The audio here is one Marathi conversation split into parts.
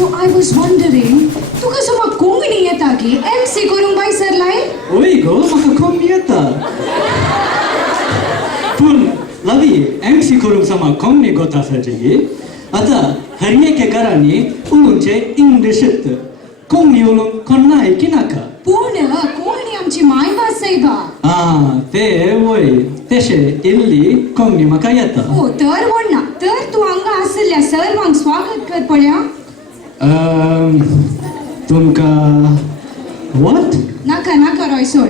So I was wondering, तुका समा कोंकणी येता की MC करूंक बाय सरलाय? ओय गो म्हाका कोंकणी येता पूण लावी MC करूंक समा कोंकणी गोता सजी आतां हर एके घरांनी उलोवचे इंग्लीश येता कोंकणी उलोवंक कोन्नाय की नाका पूण कोंकणी आमची मायभास सायबा ते वय तशे इल्ली कोंकणी म्हाका येता ओ तर म्हणना तर तूं हांगा आसल्या सर्वांक स्वागत कर पळया तुमकां वॉट नाका नाका रॉय सोड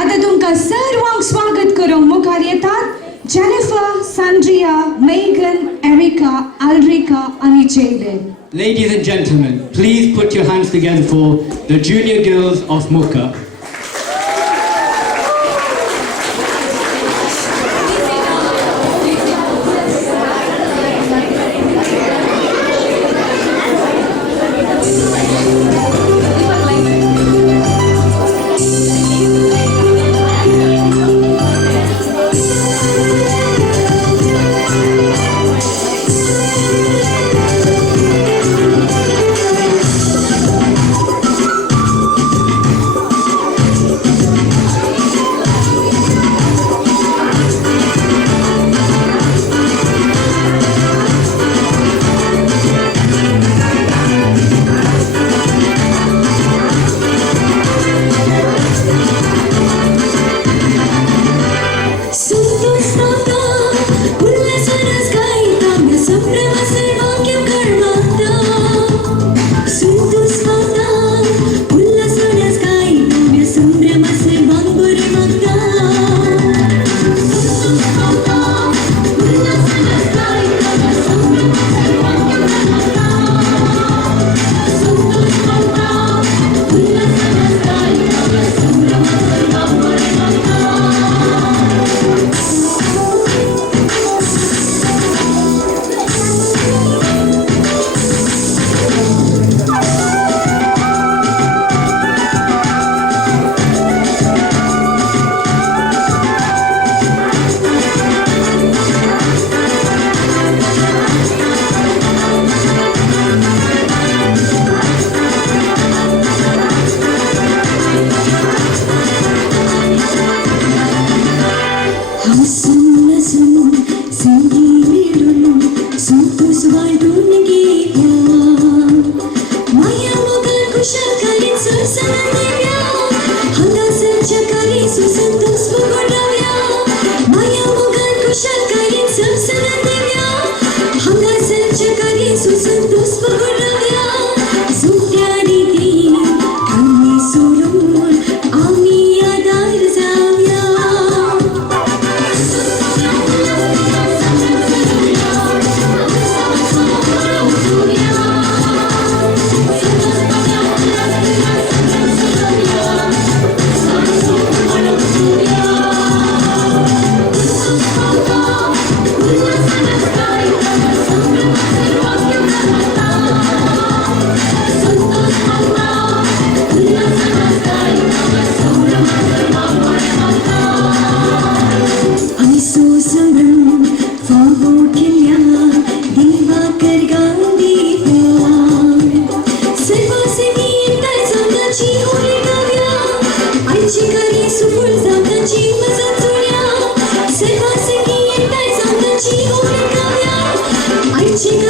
आतां तुमकां सर्वांक स्वागत करूंक मुखार येतात Jennifer, Sandria, Megan, Erica, Alrika and Jalen. Ladies and gentlemen, please put your hands together for the junior girls of Mukka. Chica